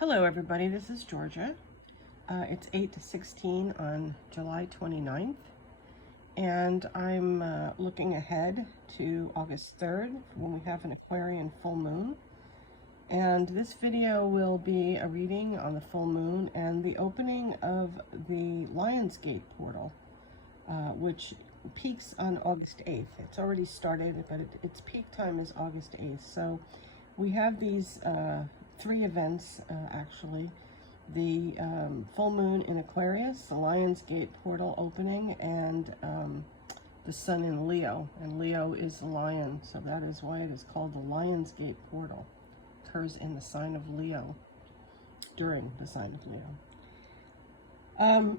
Hello everybody, this is Georgia. It's 8 to 16 on July 29th, and I'm looking ahead to August 3rd when we have an Aquarian full moon. And this video will be a reading on the full moon and the opening of the Lionsgate Portal, which peaks on August 8th. It's already started, but its peak time is August 8th. So we have these three events, actually. The full moon in Aquarius, the Lionsgate Portal opening, and the sun in Leo. And Leo is the lion, so that is why it is called the Lionsgate Portal. It occurs in the sign of Leo, during the sign of Leo.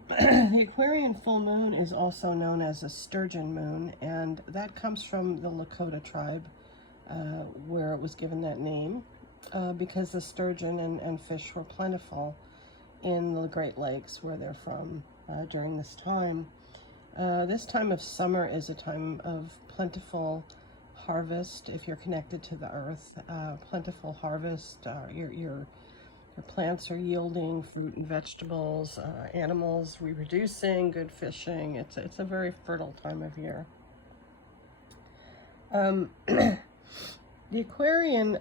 The Aquarian full moon is also known as a sturgeon moon, and that comes from the Lakota tribe, where it was given that name, because the sturgeon and fish were plentiful in the Great Lakes, where they're from, during this time. This time of summer is a time of plentiful harvest. If you're connected to the earth, plentiful harvest. Your plants are yielding fruit and vegetables, animals reproducing, good fishing. It's a very fertile time of year. The Aquarian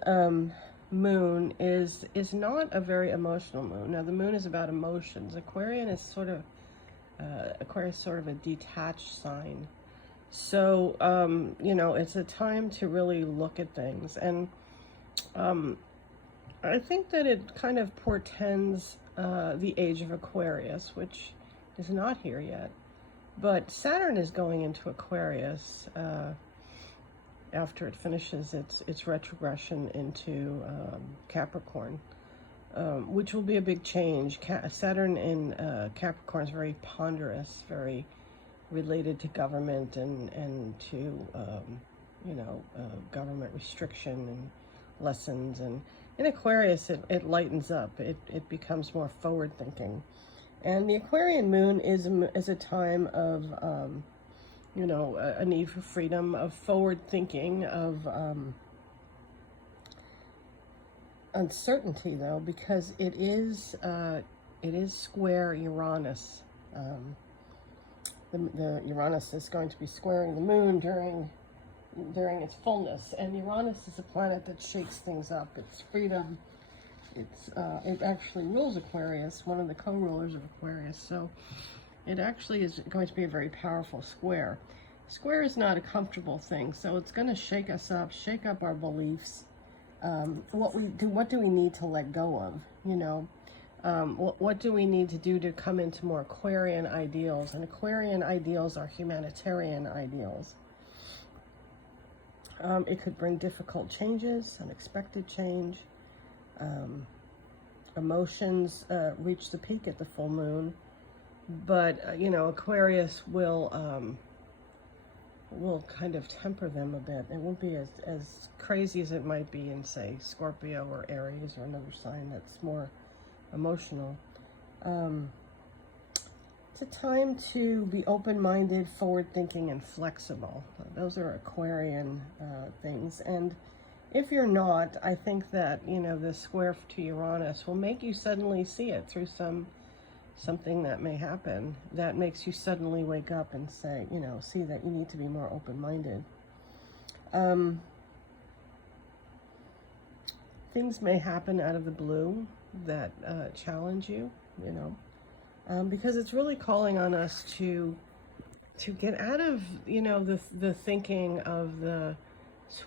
moon is not a very emotional moon. Now, the moon is about emotions. Aquarius is sort of a detached sign. So, you know, it's a time to really look at things. And I think that it kind of portends the age of Aquarius, which is not here yet. But Saturn is going into Aquarius after it finishes its retrogression into Capricorn, which will be a big change. Saturn in Capricorn is very ponderous, very related to government and to you know, government restriction and lessons. And in Aquarius, it lightens up. It becomes more forward thinking. And the Aquarian moon is a time of you know, a need for freedom, of forward thinking, of uncertainty, though, because it is square Uranus. The Uranus is going to be squaring the moon during its fullness, and Uranus is a planet that shakes things up. It's freedom. It actually rules Aquarius, one of the co-rulers of Aquarius. So it actually is going to be a very powerful square. Square is not a comfortable thing, so it's going to shake us up, shake up our beliefs. What do we need to let go of? You know, what do we need to do to come into more Aquarian ideals? And Aquarian ideals are humanitarian ideals. It could bring difficult changes, unexpected change. Emotions reach the peak at the full moon. But, you know, Aquarius will kind of temper them a bit. It won't be as crazy as it might be in, say, Scorpio or Aries or another sign that's more emotional. It's a time to be open-minded, forward-thinking, and flexible. Those are Aquarian things. And if you're not, I think that, you know, the square to Uranus will make you suddenly see it through something that may happen that makes you suddenly wake up and say, you know, see that you need to be more open-minded. Things may happen out of the blue that challenge you, you know, because it's really calling on us to get out of, you know, the thinking of the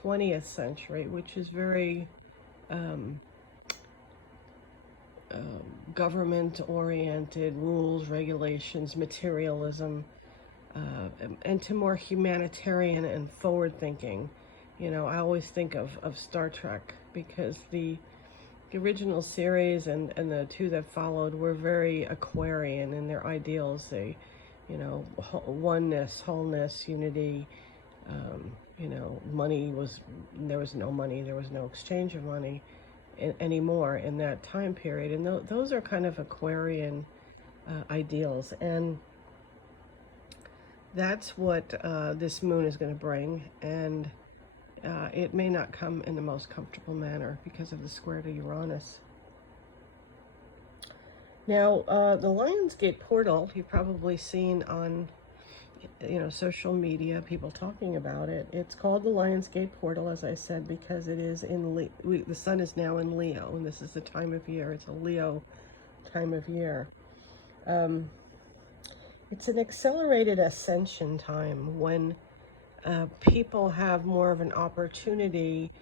20th century, which is very government-oriented, rules, regulations, materialism, and to more humanitarian and forward-thinking. You know, I always think of Star Trek, because the original series and the two that followed were very Aquarian in their ideals. They, you know, oneness, wholeness, unity. You know, there was no money, there was no exchange of money anymore in that time period. And those are kind of Aquarian ideals. And that's what this moon is going to bring. And it may not come in the most comfortable manner because of the square to Uranus. Now, the Lionsgate Portal, you've probably seen on, social media, people talking about it. It's called the Lionsgate Portal, as I said, because it is in the sun is now in Leo, and this is the time of year. It's a Leo time of year. It's an accelerated ascension time when people have more of an opportunity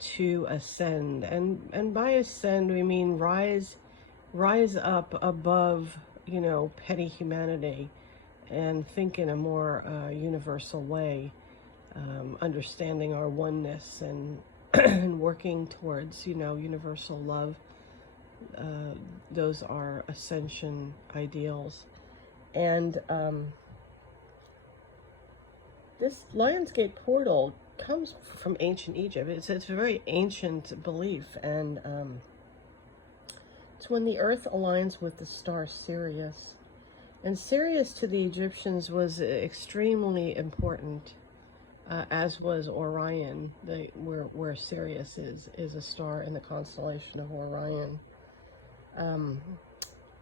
to ascend, and by ascend we mean rise up above, petty humanity, and think in a more universal way, understanding our oneness and and working towards, universal love. Those are ascension ideals. And this Lionsgate portal comes from ancient Egypt. It's a very ancient belief, and it's when the earth aligns with the star Sirius. And Sirius to the Egyptians was extremely important, as was Orion, where Sirius is a star in the constellation of Orion.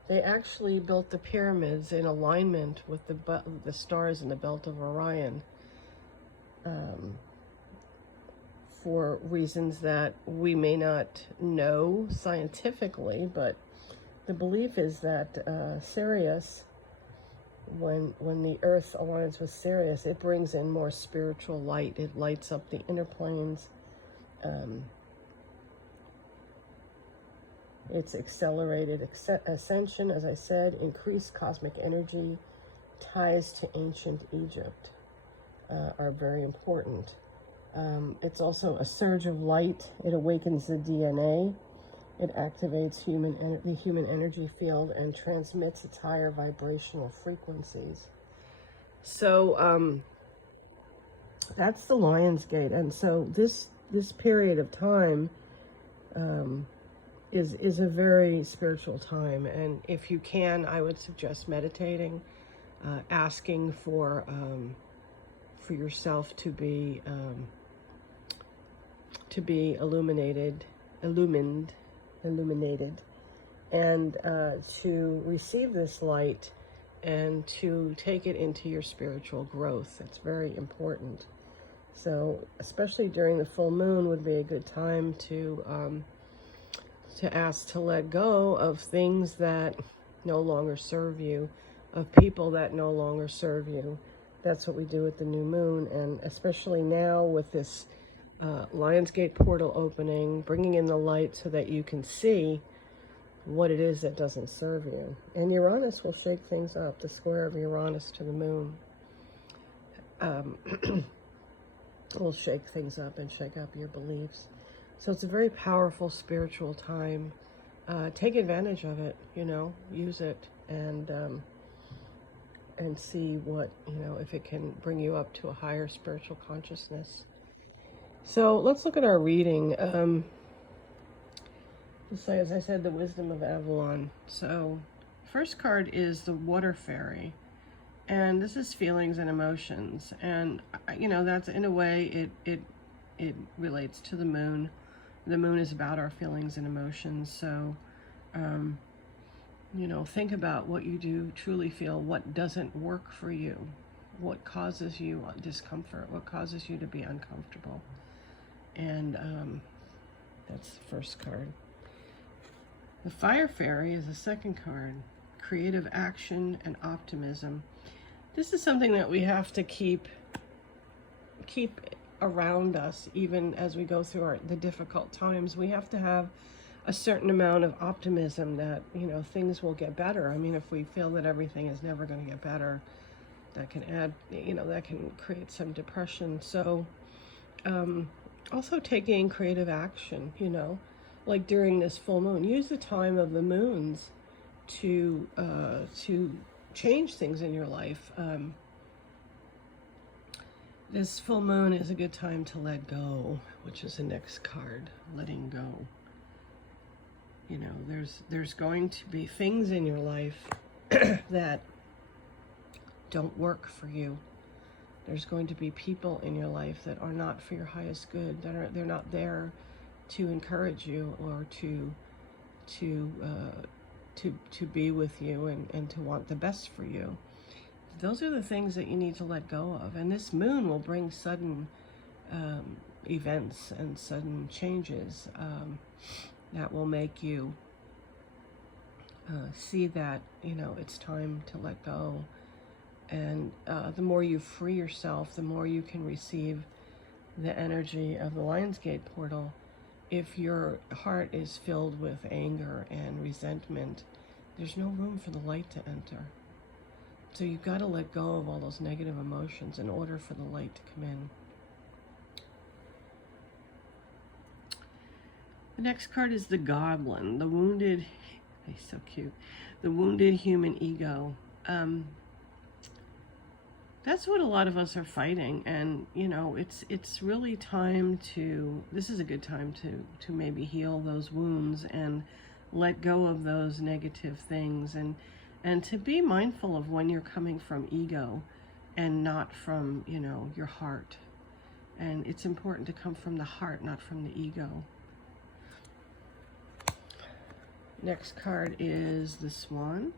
They actually built the pyramids in alignment with the stars in the belt of Orion, for reasons that we may not know scientifically, but the belief is that Sirius, when the earth aligns with Sirius, it brings in more spiritual light. It lights up the inner planes. It's accelerated ascension, as I said, increased cosmic energy, ties to ancient Egypt are very important. It's also a surge of light. It awakens the DNA. It activates the human energy field and transmits its higher vibrational frequencies. So that's the Lionsgate. And so this period of time is a very spiritual time. And if you can, I would suggest meditating, asking for yourself to be illuminated, and to receive this light and to take it into your spiritual growth. That's very important. So especially during the full moon would be a good time to ask to let go of things that no longer serve you, of people that no longer serve you. That's what we do at the new moon, and especially now with this Lionsgate portal opening, bringing in the light so that you can see what it is that doesn't serve you. And Uranus will shake things up, the square of Uranus to the moon will shake things up and shake up your beliefs. So it's a very powerful spiritual time. Take advantage of it, use it, and see what, if it can bring you up to a higher spiritual consciousness. So let's look at our reading. As I said, the Wisdom of Avalon. So first card is the Water Fairy. And this is feelings and emotions. And, that's, in a way, it relates to the moon. The moon is about our feelings and emotions. So, think about what you do truly feel, what doesn't work for you, what causes you discomfort, what causes you to be uncomfortable. And that's the first card. The Fire Fairy is the second card, creative action and optimism. This is something that we have to keep around us, even as we go through the difficult times. We have to have a certain amount of optimism that, things will get better. I mean, if we feel that everything is never going to get better, that can add, that can create some depression. So, also taking creative action, like during this full moon, use the time of the moons to change things in your life. This full moon is a good time to let go, which is the next card, letting go. There's going to be things in your life that don't work for you. There's going to be people in your life that are not for your highest good, they're not there to encourage you or to to be with you and to want the best for you. Those are the things that you need to let go of. And this moon will bring sudden events and sudden changes that will make you see that, you know, it's time to let go. And the more you free yourself, the more you can receive the energy of the Lionsgate Portal. If your heart is filled with anger and resentment, there's no room for the light to enter. So you've got to let go of all those negative emotions in order for the light to come in. The next card is the Goblin, the wounded, he's so cute, the wounded human ego. That's what a lot of us are fighting, and you know, it's really time to, this is a good time to maybe heal those wounds and let go of those negative things, and to be mindful of when you're coming from ego and not from, you know, your heart. And it's important to come from the heart, not from the ego. Next card is the Swan.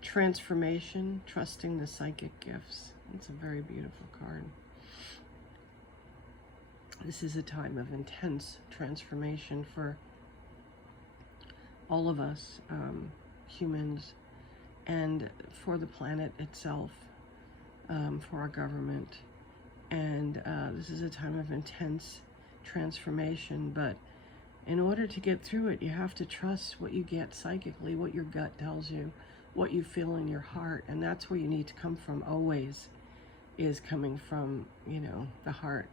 Transformation, trusting the psychic gifts. It's a very beautiful card. This is a time of intense transformation for all of us, humans, and for the planet itself, for our government. And this is a time of intense transformation, but in order to get through it, you have to trust what you get psychically, what your gut tells you, what you feel in your heart. And that's where you need to come from always, is coming from, you know, the heart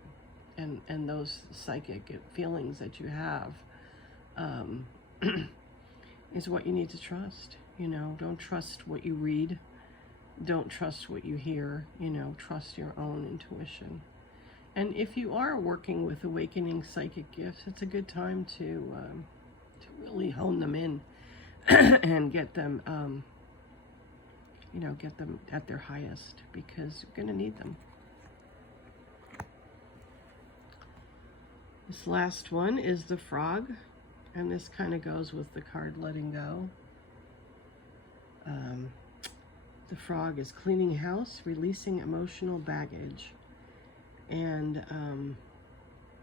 and those psychic feelings that you have is what you need to trust. You know, don't trust what you read. Don't trust what you hear. You know, trust your own intuition. And if you are working with awakening psychic gifts, it's a good time to really hone them in and get them, you know, get them at their highest, because you're going to need them. This last one is the Frog, and this kind of goes with the card letting go. The Frog is cleaning house, releasing emotional baggage. And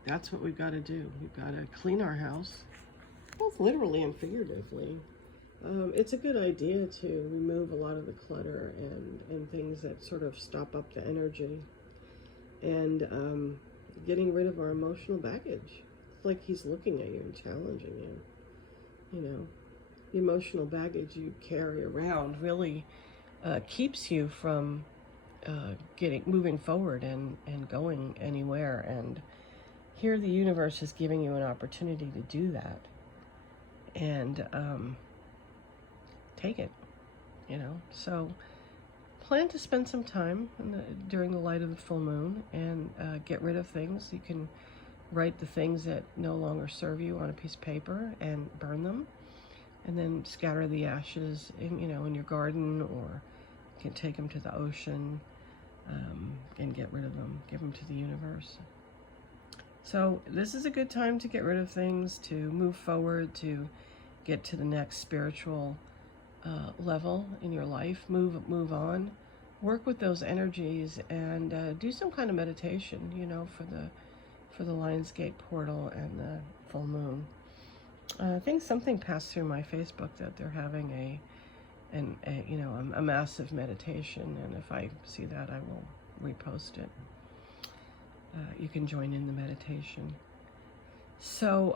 that's what we've got to do. We've got to clean our house, both literally and figuratively. It's a good idea to remove a lot of the clutter and things that sort of stop up the energy. And getting rid of our emotional baggage. It's like he's looking at you and challenging you. You know, the emotional baggage you carry around really keeps you from moving forward and going anywhere. And here the universe is giving you an opportunity to do that, and take it, you know. So plan to spend some time during the light of the full moon and get rid of things. You can write the things that no longer serve you on a piece of paper and burn them, and then scatter the ashes in, you know, in your garden, or you can take them to the ocean and get rid of them, give them to the universe. So this is a good time to get rid of things, to move forward, to get to the next spiritual level in your life, move on, work with those energies, and do some kind of meditation, you know, for the Lionsgate Portal and the full moon. I think something passed through my Facebook that they're having a massive meditation, and if I see that, I will repost it. You can join in the meditation. So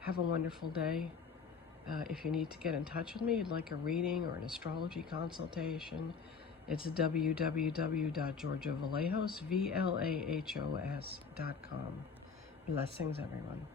have a wonderful day. If you need to get in touch with me, you'd like a reading or an astrology consultation, it's www.georgiavallejos.com. Blessings, everyone.